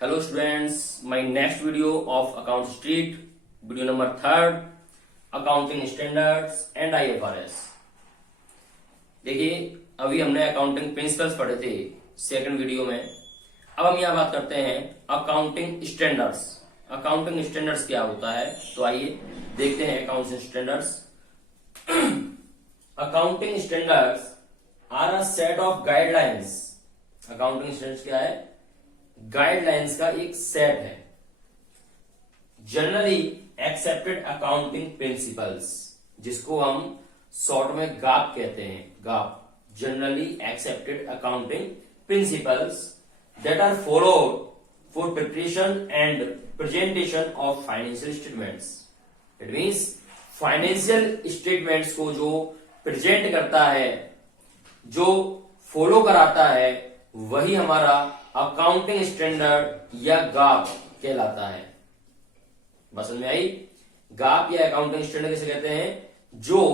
Hello students, my next video of Account Street, video number 3rd, Accounting Standards and IFRS। देखिए अभी हमने accounting principles पढ़े थे second video में। अब हम यहाँ बात करते हैं अकाउंटिंग स्टैंडर्ड्स। अकाउंटिंग स्टैंडर्ड्स क्या होता है, तो आइए देखते हैं accounting standards. Accounting standards are a set of guidelines. Accounting standards क्या है? गाइडलाइंस का एक सेट है। जनरली एक्सेप्टेड अकाउंटिंग प्रिंसिपल्स, जिसको हम शॉर्ट में गाप कहते हैं। GAAP, generally accepted accounting principles that are followed for preparation and presentation of financial statements. It means financial statements को जो प्रेजेंट करता है, जो फॉलो कराता है, वही हमारा अकाउंटिंग स्टैंडर्ड या गाप कहलाता है। बस समझ में आई? गाप या अकाउंटिंग स्टैंडर्ड किसे कहते हैं? जो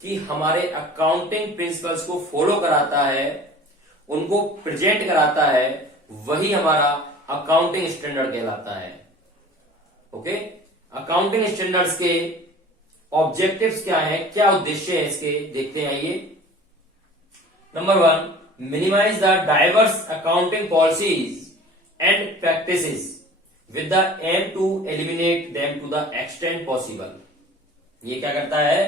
कि हमारे अकाउंटिंग प्रिंसिपल्स को फॉलो कराता है, उनको प्रेजेंट कराता है, वही हमारा अकाउंटिंग स्टैंडर्ड कहलाता है। ओके, अकाउंटिंग स्टैंडर्ड्स के ऑब्जेक्टिव्स क्या है, क्या उद्देश्य है इसके, देखते हैं। आइए, number 1, minimize the diverse accounting policies and practices with the aim to eliminate them to the extent possible। ये क्या करता है?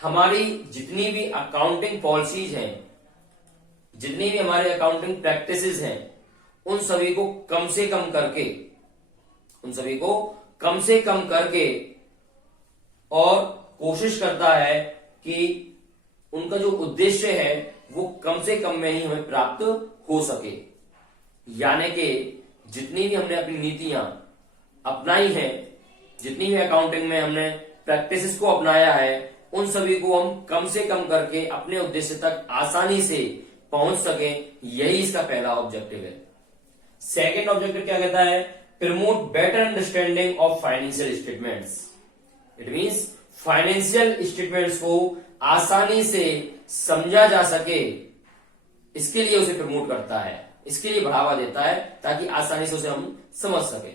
हमारी जितनी भी अकाउंटिंग पॉलिसीज हैं, जितनी भी हमारे अकाउंटिंग प्रैक्टिसेस हैं, उन सभी को कम से कम करके और कोशिश करता है कि उनका जो उद्देश्य है वो कम से कम में ही हमें प्राप्त हो सके। यानी कि जितनी भी हमने अपनी नीतियां अपनाई हैं, जितनी भी अकाउंटिंग में हमने प्रैक्टिसेस को अपनाया है, उन सभी को हम कम से कम करके अपने उद्देश्य तक आसानी से पहुंच सके। यही इसका पहला ऑब्जेक्टिव है। सेकेंड ऑब्जेक्टिव क्या कहता है? Promote better understanding of financial statements. It means financial statements को आसानी से समझा जा सके, इसके लिए उसे प्रमोट करता है, इसके लिए बढ़ावा देता है, ताकि आसानी से उसे हम समझ सके।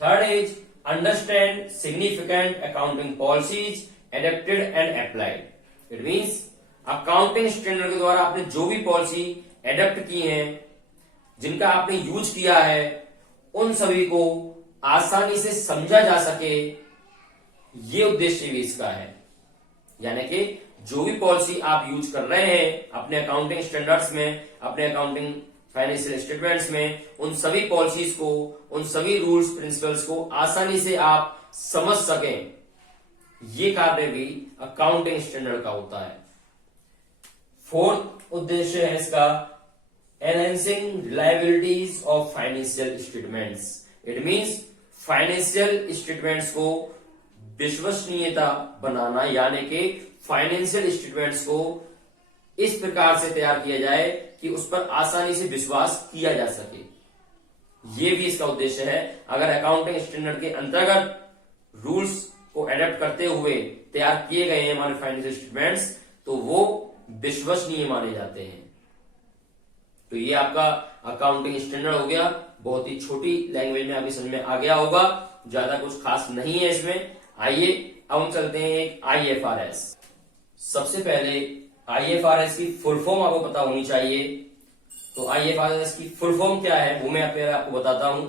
Third is understand significant accounting policies adapted and applied. It means accounting standard के द्वारा आपने जो भी पॉलिसी एडेप्ट की है, जिनका आपने यूज किया है, उन सभी को आसानी से समझा जा सके, ये उद्देश्य भी इसका है। यानी कि जो भी पॉलिसी आप यूज कर रहे हैं अपने अकाउंटिंग स्टैंडर्ड्स में, अपने अकाउंटिंग फाइनेंशियल स्टेटमेंट्स में, उन सभी पॉलिसीज को, उन सभी रूल्स प्रिंसिपल्स को आसानी से आप समझ सकें, ये कार्य भी अकाउंटिंग स्टैंडर्ड का होता है। फोर्थ उद्देश्य है इसका enhancing reliabilities of financial statements. It means financial statements को विश्वसनीयता बनाना, यानी कि फाइनेंशियल स्टेटमेंट्स को इस प्रकार से तैयार किया जाए कि उस पर आसानी से विश्वास किया जा सके। यह भी इसका उद्देश्य है। अगर अकाउंटिंग स्टैंडर्ड के अंतर्गत रूल्स को एडेप्ट करते हुए तैयार किए गए हैं हमारे फाइनेंशियल स्टेटमेंट्स, तो वो विश्वसनीय माने जाते हैं। तो ये आपका अकाउंटिंग स्टैंडर्ड हो गया। बहुत ही छोटी लैंग्वेज में अभी समझ में आ गया होगा, ज्यादा कुछ खास नहीं है इसमें। आइए अब हम चलते हैं एक IFRS। सबसे पहले IFRS की फुल फॉर्म आपको पता होनी चाहिए। तो IFRS की फुल फॉर्म क्या है वो मैं आपको बताता हूं।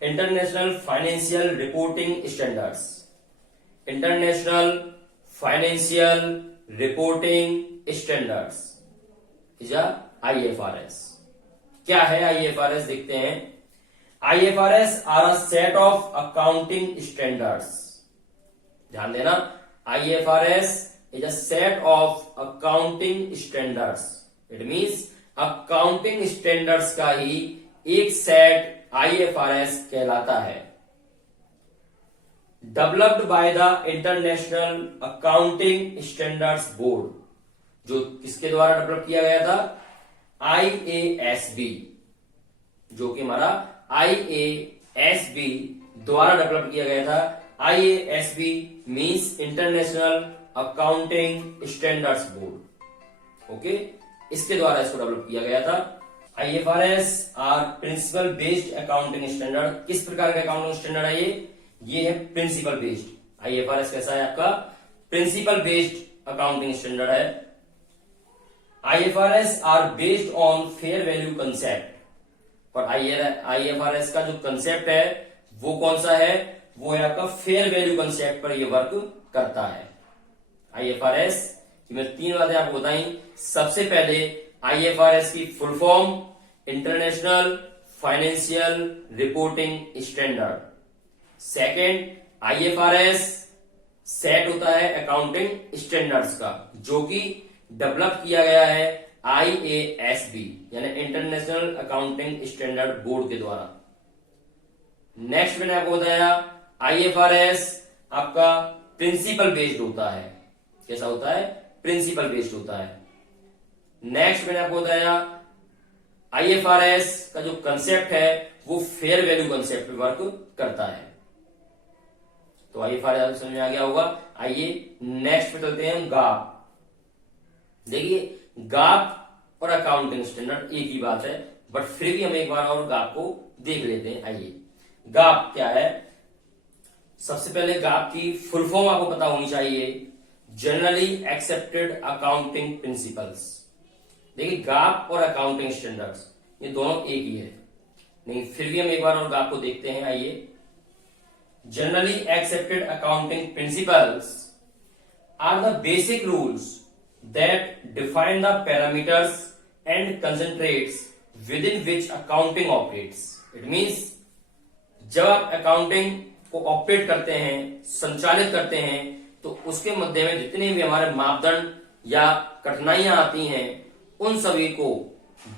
International financial reporting standards. International financial reporting standards is IFRS। क्या है IFRS, देखते हैं। IFRS are a set of accounting standards. ध्यान देना, IFRS is a set of accounting standards। It means accounting standards का ही एक सेट IFRS कहलाता है। Developed by the International Accounting Standards Board, जो किसके द्वारा डेवलप किया गया था? IASB, जो कि हमारा IASB द्वारा डेवलप किया गया था। IASB means international accounting standards board. Okay, इसके द्वारा इसको डेवलप किया गया था। IFRS are principle based accounting standard. किस प्रकार का अकाउंटिंग स्टैंडर्ड है ये है प्रिंसिपल बेस्ड। IFRS कैसा है आपका? प्रिंसिपल बेस्ड अकाउंटिंग स्टैंडर्ड है। IFRS are based on fair value concept. और IFRS का जो कंसेप्ट है वो कौन सा है? वो है आपका फेयर वैल्यू कंसेप्ट पर ये वर्क करता है। IFRS की मैं 3 बातें आपको बताई। सबसे पहले IFRS की full form international financial reporting standard. Second, IFRS set होता है अकाउंटिंग स्टैंडर्ड्स का, जो कि डेवलप किया गया है IASB यानी इंटरनेशनल अकाउंटिंग स्टैंडर्ड बोर्ड के द्वारा। नेक्स्ट मैंने आपको बताया IFRS आपका प्रिंसिपल बेस्ड होता है। कैसा होता है? प्रिंसिपल बेस्ड होता है। नेक्स्ट मैंने आपको बताया IFRS का जो कंसेप्ट है वो फेयर वैल्यू कंसेप्ट पे वर्क करता है। तो IFRS समझ में आ गया होगा। आइए नेक्स्ट पे चलते हैं हम गाप। देखिए गाप और अकाउंटिंग स्टैंडर्ड एक ही बात है, बट फिर भी हम एक बार और गाप को देख लेते हैं। आइए गाप क्या है? सबसे पहले गाप की फुल फॉर्म आपको पता होनी चाहिए, जनरली एक्सेप्टेड अकाउंटिंग प्रिंसिपल्स। देखिए गाप और अकाउंटिंग स्टैंडर्ड्स ये दोनों एक ही है, लेकिन फिर भी हम एक बार और गाप को देखते हैं। आइए, generally accepted accounting principles are the basic rules that define the parameters and concentrates within which accounting operates. It means जब आप अकाउंटिंग को ऑपरेट करते हैं, संचालित करते हैं, तो उसके मध्य में जितने भी हमारे मापदंड या कठिनाइयां आती हैं उन सभी को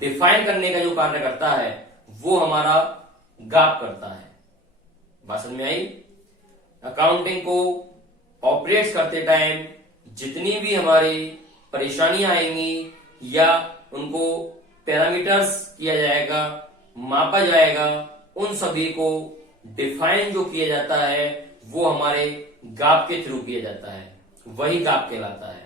डिफाइन करने का जो कार्य करता है वो हमारा गाप करता है। बात समझ में आई? अकाउंटिंग को ऑपरेट करते टाइम जितनी भी हमारी परेशानियां आएंगी या उनको पैरामीटर्स किया जाएगा, मापा जाएगा, उन सभी को डिफाइन जो किया जाता है वो हमारे गाप के थ्रू किया जाता है, वही गाप कहलाता है।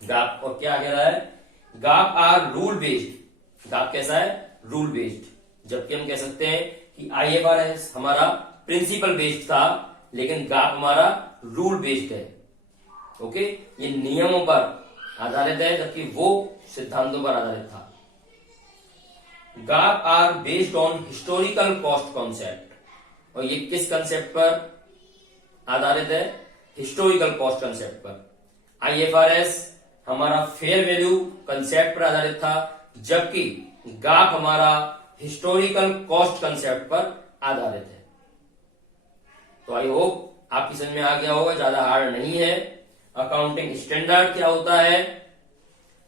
गाप और क्या कह रहा है? GAAP are rule based. GAAP कैसा है? Rule based. जबकि हम कह सकते हैं कि IFRS हमारा प्रिंसिपल बेस्ड था, लेकिन गाप हमारा रूल बेस्ड है। ओके, ये नियमों पर आधारित है, जबकि वो सिद्धांतों पर आधारित था। GAAP are based on historical cost concept. और ये किस कंसेप्ट पर आधारित है? हिस्टोरिकल कॉस्ट कंसेप्ट पर। IFRS हमारा फेयर वैल्यू कंसेप्ट पर आधारित था, जबकि गाप हमारा हिस्टोरिकल कॉस्ट कंसेप्ट पर आधारित है। तो आई होप आपकी समझ में आ गया होगा, ज्यादा हार्ड नहीं है। अकाउंटिंग स्टैंडर्ड क्या होता है,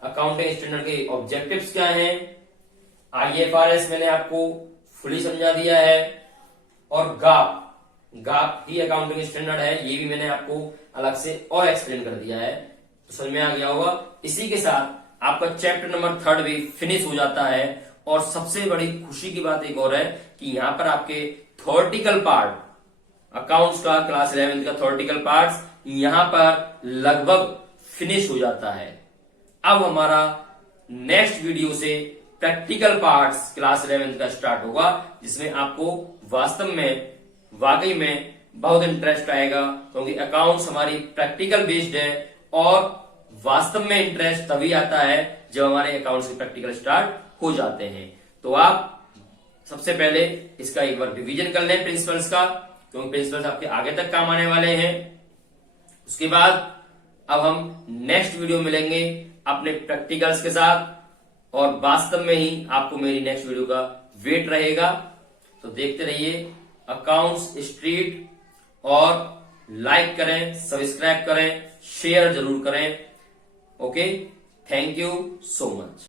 अकाउंटिंग स्टैंडर्ड के ऑब्जेक्टिव्स क्या हैं, IFRS मैंने आपको फुली समझा दिया है, और गाप ही अकाउंटिंग स्टैंडर्ड है, ये भी मैंने आपको अलग से और एक्सप्लेन कर दिया है। तो समझ में आ गया होगा। इसी के साथ आपका चैप्टर नंबर 3 भी फिनिश हो जाता है। और सबसे बड़ी खुशी की बात एक और है कि यहाँ पर आपके थ्योरेटिकल पार्ट, अकाउंट्स का क्लास 11 का थ्योरेटिकल पार्ट्स यहाँ पर लगभग फिनिश हो जाता है। अब हमारा नेक्स्ट वीडियो से प्रैक्टिकल पार्ट्स क्लास 11 का स्टार्ट होगा, जिसमें आपको वाकई में बहुत इंटरेस्ट आएगा, क्योंकि अकाउंट्स हमारी प्रैक्टिकल बेस्ड है। और वास्तव में इंटरेस्ट तभी आता है जब हमारे अकाउंट्स के प्रैक्टिकल स्टार्ट हो जाते हैं। तो आप सबसे पहले इसका एक बार रिवीजन कर लें प्रिंसिपल्स का, क्योंकि प्रिंसिपल्स आपके आगे तक काम आने वाले हैं। उसके बाद अब हम नेक्स्ट वीडियो मिलेंगे अपने प्रैक्टिकल्स के साथ, और वास्तव में ही आपको मेरी नेक्स्ट वीडियो का वेट रहेगा। तो देखते रहिए अकाउंट्स स्ट्रीट, और लाइक करें, सब्सक्राइब करें, शेयर जरूर करें। Okay, thank you so much.